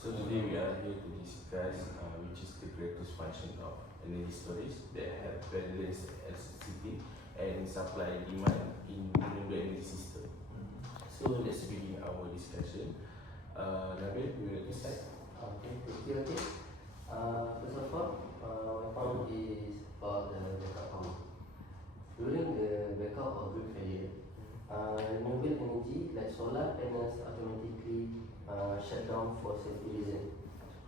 So today we are here to discuss which is the greatest function of energy storage that help balance electricity and supply demand in renewable energy system. So let's begin our discussion. Nabil, you will start. Okay, thank you. First of all, my point is about the backup power. During the backup or grid failure, renewable energy like solar panels automatically shut down for safety reasons.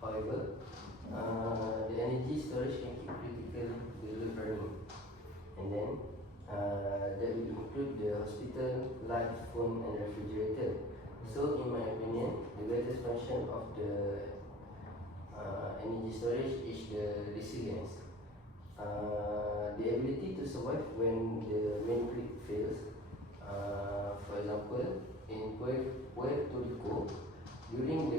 However, the energy storage can keep critical load running, and then that will include the hospital, light, phone, and refrigerator. So, in my opinion, the greatest function of the energy storage is the resilience. The ability to survive when the main grid fails. For example, in Puerto Rico, during the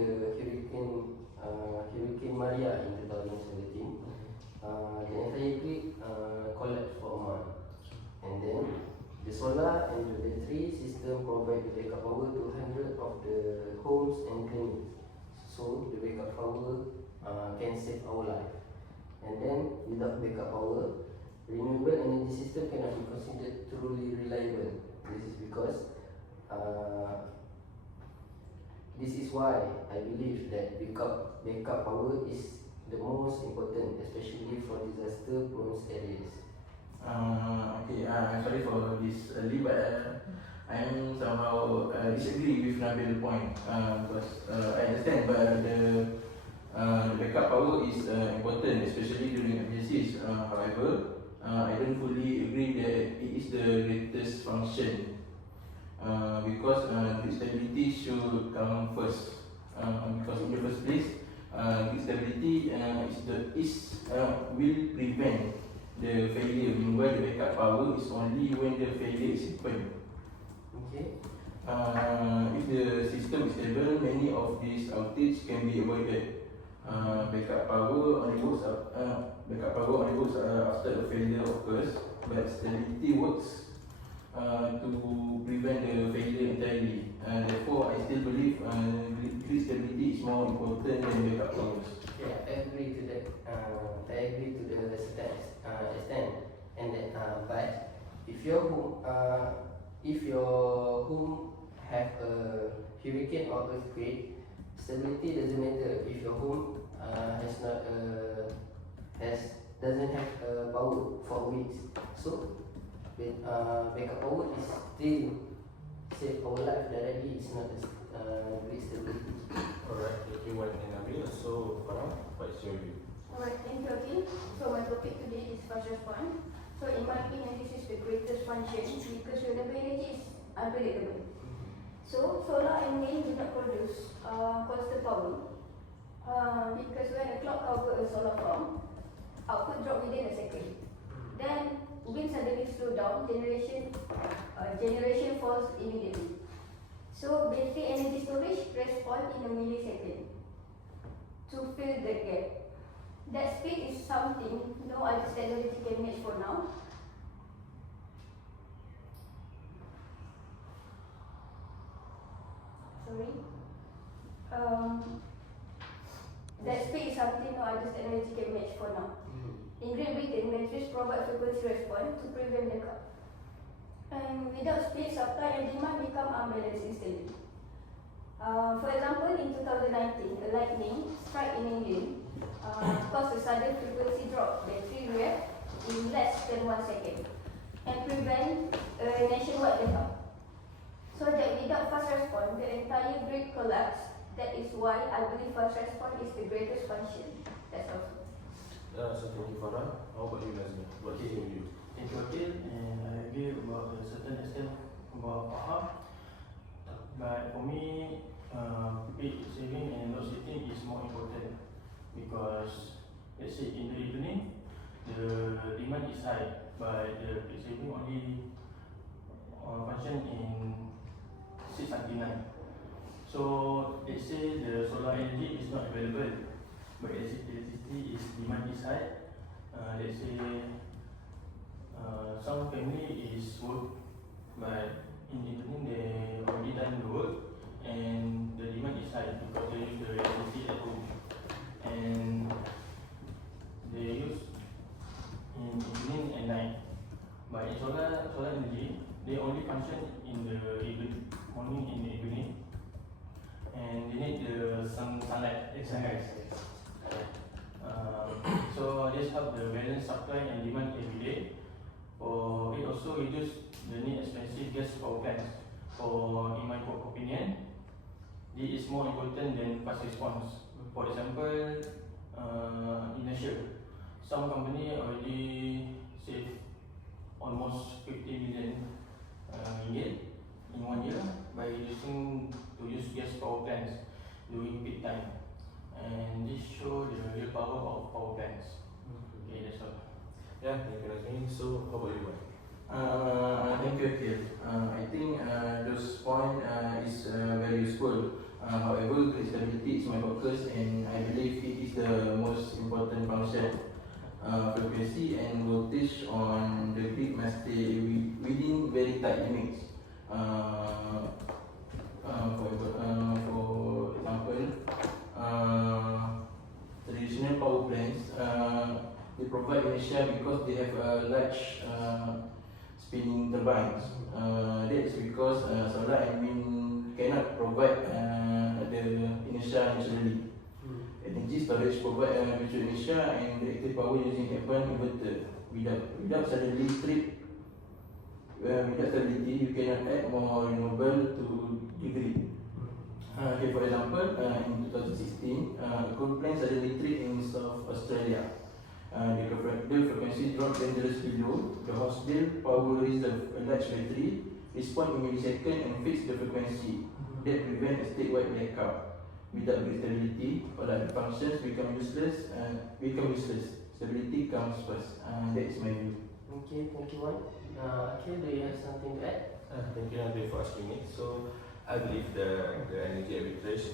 Hurricane Maria in 2017, the entire grid collapsed for a month, and then the solar and the battery system provide the backup power to hundreds of the homes and clinics. So the backup power can save our life. And then without backup power, renewable energy system cannot be considered truly reliable. This is because this is why I believe that backup power is the most important, especially for disaster-prone areas. I'm sorry for this early, but I'm somehow disagree with Nabil's point because I understand, but the backup power is important, especially during emergencies. However, I don't fully agree that it is the greatest function because grid stability should come first. Because in the first place, grid stability will prevent the failure. Meanwhile, the backup power is only when the failure is happened. Okay. If the system is stable, many of these outages can be avoided. Backup power only works after a failure occurs, but stability works to prevent the failure entirely. Therefore, I still believe grid stability is more important than backup powers. Yeah, I agree to that. I agree to the extent, and that. But if your home have a hurricane or earthquake, stability doesn't matter. If your home doesn't have power for weeks, so backup power is still save our life directly. It's not grid stability. Alright, thank you, Wan and Nabil. So, Farah, what's your view? Alright, thank you, Akil. So my topic today is fast response. So in my opinion, this is the greatest function because renewable energy is unpredictable. So solar and wind do not produce constant power because when a cloud covers a solar farm, output drop within a second. Then wind suddenly slow down, generation falls immediately. So battery energy storage responds in a millisecond to fill the gap. That speed is something no other technology can match for now. That speed is something no other technology can match for now. In Great Britain, batteries provide frequency response to prevent blackout. And without speed, supply and demand become unbalanced instantly. For example, in 2019, a lightning strike in England caused a sudden frequency drop battery react in less than 1 second and prevent a nationwide blackout. So that without fast response, the entire grid collapsed. That is why I believe fast response is the greatest function. That's all. So thank you, Farah. How about you, Nazmi? What is your view? Thank you, Akil, and I agree about a certain extent about Farah. But for me, peak saving and load setting is more important because let's say in the evening, the demand is high, but the peak saving only function in 6 until 9. So let's say the solar energy is not available, but electricity demand is high. Let's say some family is work, but in the evening they already done the work and the demand is high because they use the electricity at home. Yes. So this help the balance supply and demand every day. For it also reduce the need expensive gas power plants. For in my opinion, this is more important than fast response. For example, inertia. Some company already save almost 50 million ringgit in 1 year by reducing to use gas power plants during peak time. And this show the real power of power plants. Okay, that's all. Yeah, thank you, Nazmi. So, how about you, Wan? Thank you, Akil. I think those point is very useful. However, grid stability is my focus, and I believe it is the most important function. Frequency and voltage on the grid must stay within very tight limits. For example, traditional power plants they provide inertia because they have a large spinning turbines. That's because solar and wind cannot provide the inertia naturally. Energy storage provide virtual inertia and reactive power using carbon inverter. Without suddenly trip, without stability, you cannot add more renewable to the grid. Okay, for example, in 2016, a coal plant suddenly tripped in South Australia. The frequency dropped dangerously low. The Housedale Power Reserve, a large battery, respond in milliseconds and fix the frequency. That prevent a statewide blackout. Without grid stability, all other functions become useless. Stability comes first. That is my view. Okay, thank you, Wan. Akil, do you have something to add? Thank you, Nazmi, for asking me. So, I believe the energy arbitrage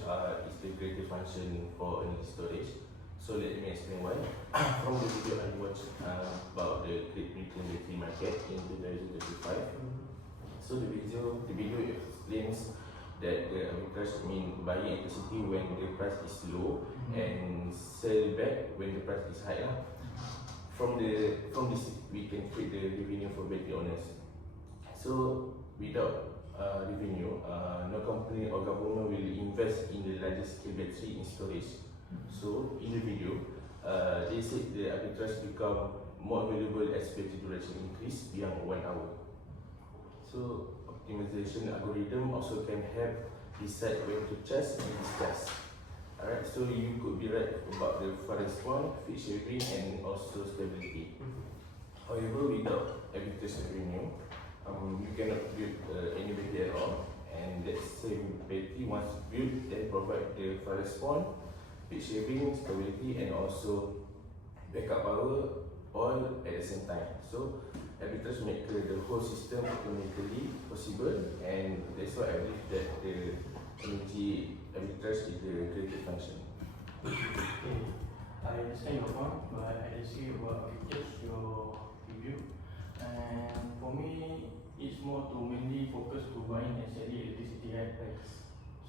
is the greatest function for energy storage. So, let me explain why. From the video I watched about the great Britain battery market in 2025. So, the video explains that the arbitrage means buying electricity when the price is low and sell back when the price is high. From this we can create the revenue for battery owners. So without revenue, no company or government will invest in the largest scale battery in storage. So in the video, they said the arbitrage become more available as battery duration increase beyond 1 hour. So optimization algorithm also can help decide when to charge and discharge. Alright, so you could be right about the fast response, peak shaving, and also stability. However, without arbitrage revenue, you cannot build any battery at all. And that same battery once built, then provide the fast response, peak shaving, stability, and also backup power all at the same time. So arbitrage make the whole system economically possible, and that's why I believe that the energy arbitrage is the greatest function. Okay, I understand your point, but I disagree about your review. And for me, it's more to mainly focus to buying and selling electricity, right?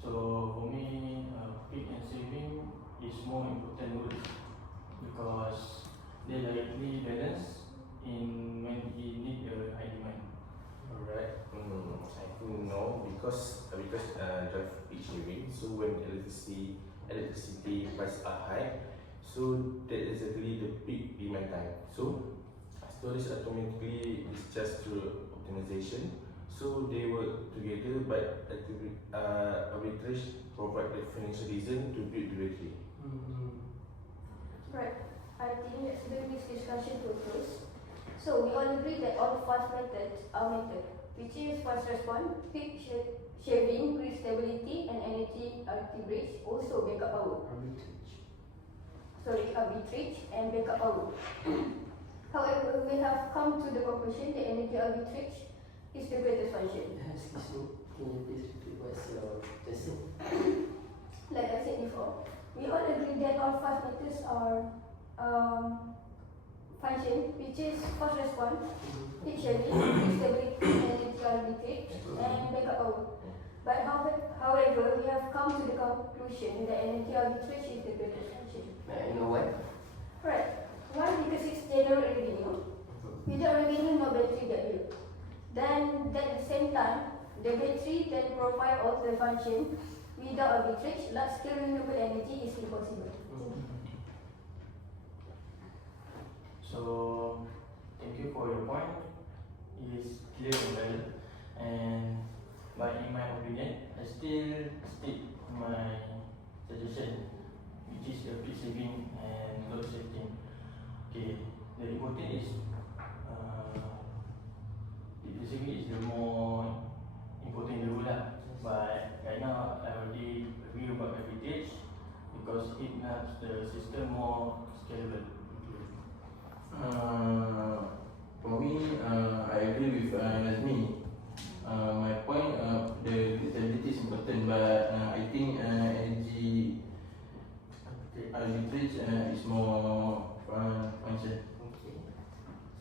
So for me, peak and saving is more important rules because they directly balance in when you need a high demand. Alright, I think no, because drive peak shaving. So when electricity prices are high, so that is exactly the peak demand time. So storage automatically is just through optimization. So they work together, but arbitrage provide the financial reason to build the battery. Right. I think let's bring this discussion to a close. So we all agree that all fast methods are method, which is fast response, peak shaving, grid stability, and energy arbitrage, also backup power. Arbitrage and backup power. However, we have come to the conclusion that energy arbitrage is the greatest function. Excuse me, can you please repeat what's your question? Like I said before, we all agree that all fast methods are function, which is fast response, peak shaving, grid stability, energy arbitrage, and backup power. But however, we have come to the conclusion that energy arbitrage is the greatest function. May I know why? Right. One, because it's general revenue. Without revenue, no battery get built. Then, at the same time, the battery then provide all the function. Without arbitrage, large-scale renewable energy is impossible. saving and load setting. Okay, the important is basically is the more important in the rule lah. But right now I already agree about heritage because it makes the system more scalable. For me, I agree with Nazmi. My point, the stability is important, but I think energy arbitrage is more concern. Okay.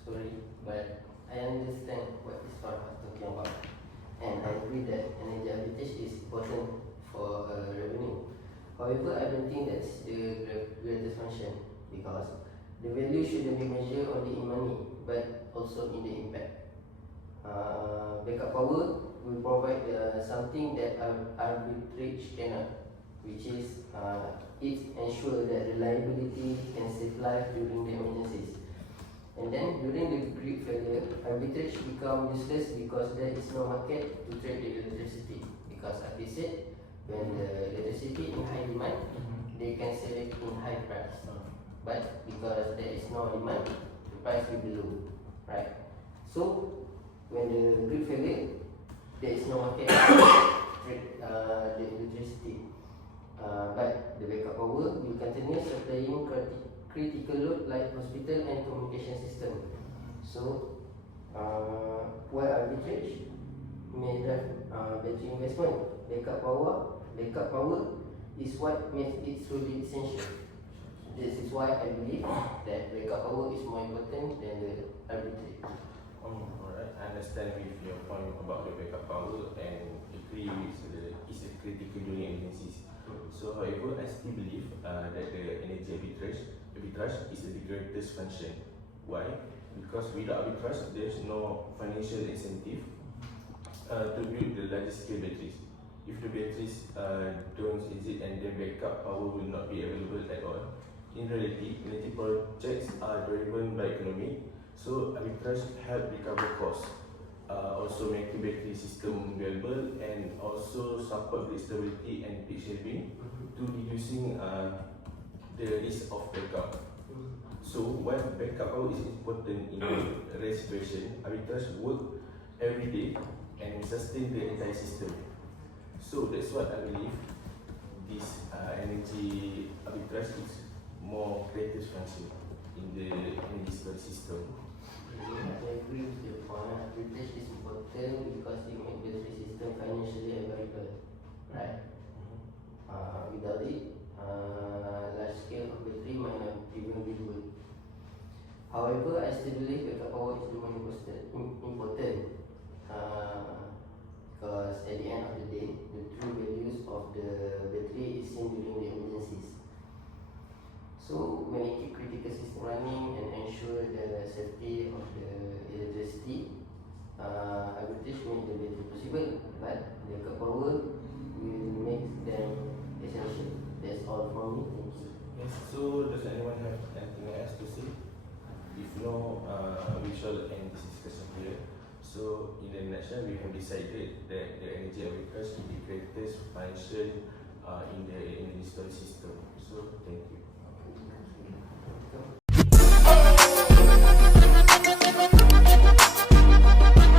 Sorry, but I understand what this part was talking about, and I agree that energy arbitrage is important for revenue. However, I don't think that's the greatest function because the value shouldn't be measured only in money, but also in the impact. Backup power will provide something that arbitrage cannot, which is it ensures that reliability can save life during the emergencies. And then during the grid failure, arbitrage become useless because there is no market to trade the electricity. Because as we said, when the electricity in high demand, they can sell it in high price. But because there is no demand, the price will be low, right? So when the grid failure, there is no market to trade the electricity. But the backup power will continue supplying critical load like hospital and communication system. So while arbitrage may drive battery investment, backup power is what makes it truly essential. This is why I believe that backup power is more important than the arbitrage. Alright, I understand with your point about the backup power and agree with it's a critical during emergencies. So however, I still believe that the energy arbitrage is the greatest function. Why? Because without arbitrage, there is no financial incentive to build the large scale batteries. If the batteries don't exist and the backup power will not be available at all, in reality, energy projects are driven by economy, so arbitrage help recover costs, also making battery system valuable and also support grid stability and peak shaving to reducing the risk of backup. So while backup power is important in reservation, arbitrage work every day and sustain the entire system. So that's what I believe this energy arbitrage is more greatest function in the energy storage system. I agree with your point. Arbitrage is important because it makes the battery system financially available, right? Without it, large scale of battery might not even be good. However, I still believe backup power is the more important because at the end of the day, the true values of the battery is seen during the emergencies. So when it keep critical system running and ensure the safety of the electricity, arbitrage make the battery possible, but backup power will make them essential. That's all from me. Thank you. Yes, so does anyone have anything else to say? If no, we shall end this discussion here. So in a nutshell, we have decided that the energy arbitrage is the greatest function in the energy storage system. So thank you. Welcome.